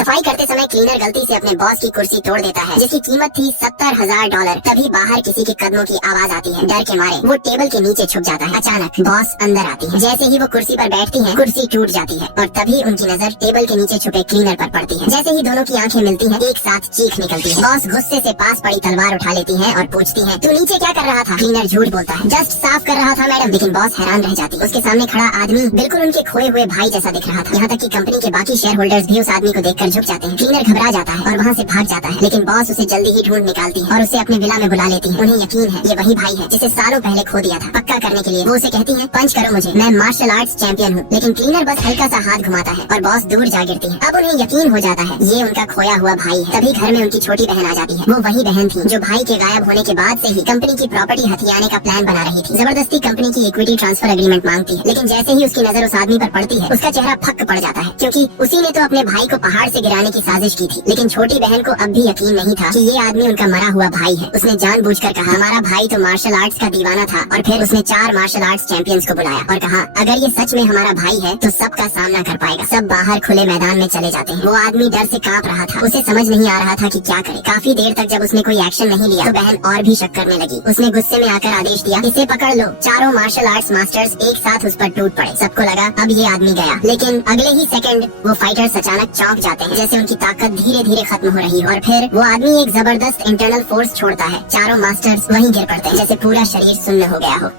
सफाई करते समय क्लीनर गलती से अपने बॉस की कुर्सी तोड़ देता है जिसकी कीमत थी $70,000। तभी बाहर किसी के कदमों की आवाज आती है। डर के मारे वो टेबल के नीचे छुप जाता है। अचानक बॉस अंदर आती है। जैसे ही वो कुर्सी पर बैठती है, कुर्सी टूट जाती है और तभी उनकी नजर टेबल के नीचे छुपे क्लीनर पर पड़ती है। जैसे ही दोनों की आंखें मिलती हैं, एक साथ चीख निकलती है। बॉस गुस्से से पास पड़ी तलवार उठा लेती है और पूछती है, तू नीचे क्या कर रहा था? क्लीनर झूठ बोलता है, जस्ट साफ कर रहा था मैडम। लेकिन बॉस हैरान रह जाती है। उसके सामने खड़ा आदमी बिल्कुल उनके खोए हुए भाई जैसा दिख रहा था। यहाँ तक कि कंपनी के बाकी शेयर होल्डर्स भी उस आदमी को देखकर झुक जाते हैं। क्लीनर घबरा जाता है और वहाँ से भाग जाता है, लेकिन बॉस उसे जल्दी ही ढूंढ निकालती है और उसे अपने विला में बुला लेती है। उन्हें यकीन है ये वही भाई है जिसे सालों पहले खो दिया था। पक्का करने के लिए वो उसे कहती है, पंच करो मुझे, मैं मार्शल आर्ट्स चैंपियन हूँ। लेकिन क्लीनर बस हल्का सा हाथ घुमाता है और बॉस दूर जा गिरती है। अब उन्हें यकीन हो जाता है ये उनका खोया हुआ भाई है। तभी घर में उनकी छोटी बहन आ जाती है। वो वही बहन थी जो भाई के गायब होने के बाद से ही कंपनी की प्रॉपर्टी हथियाने का प्लान बना रही थी। जबरदस्ती कंपनी की इक्विटी ट्रांसफर एग्रीमेंट मांगती है, लेकिन जैसे ही उसकी नजर उस आदमी पर पड़ती है, उसका चेहरा फक पड़ जाता है, क्योंकि उसी ने तो अपने भाई को पहाड़ से गिराने की साजिश की थी। लेकिन छोटी बहन को अब भी यकीन नहीं था कि ये आदमी उनका मरा हुआ भाई है। उसने जानबूझकर कहा, हमारा भाई तो मार्शल आर्ट्स का दीवाना था। और फिर उसने 4 मार्शल आर्ट्स चैंपियंस को बुलाया और कहा, अगर ये सच में हमारा भाई है तो सबका सामना कर पाएगा। सब बाहर खुले मैदान में चले जाते हैं। वो आदमी डर से कांप रहा था। उसे समझ नहीं आ रहा था कि क्या करे। काफी देर तक जब उसने कोई एक्शन नहीं लिया तो बहन और भी शक करने लगी। उसने गुस्से में आकर आदेश दिया, इसे पकड़ लो। चारों मार्शल आर्ट्स मास्टर्स एक साथ उस पर टूट पड़े। सबको लगा अब ये आदमी गया, लेकिन अगले ही सेकंड वो फाइटर्स अचानक चौंक जाते हैं, जैसे उनकी ताकत धीरे धीरे खत्म हो रही हो। और फिर वो आदमी एक जबरदस्त इंटरनल फोर्स छोड़ता है। चारों मास्टर्स वहीं गिर पड़ते हैं, जैसे पूरा शरीर सुन्न हो गया हो।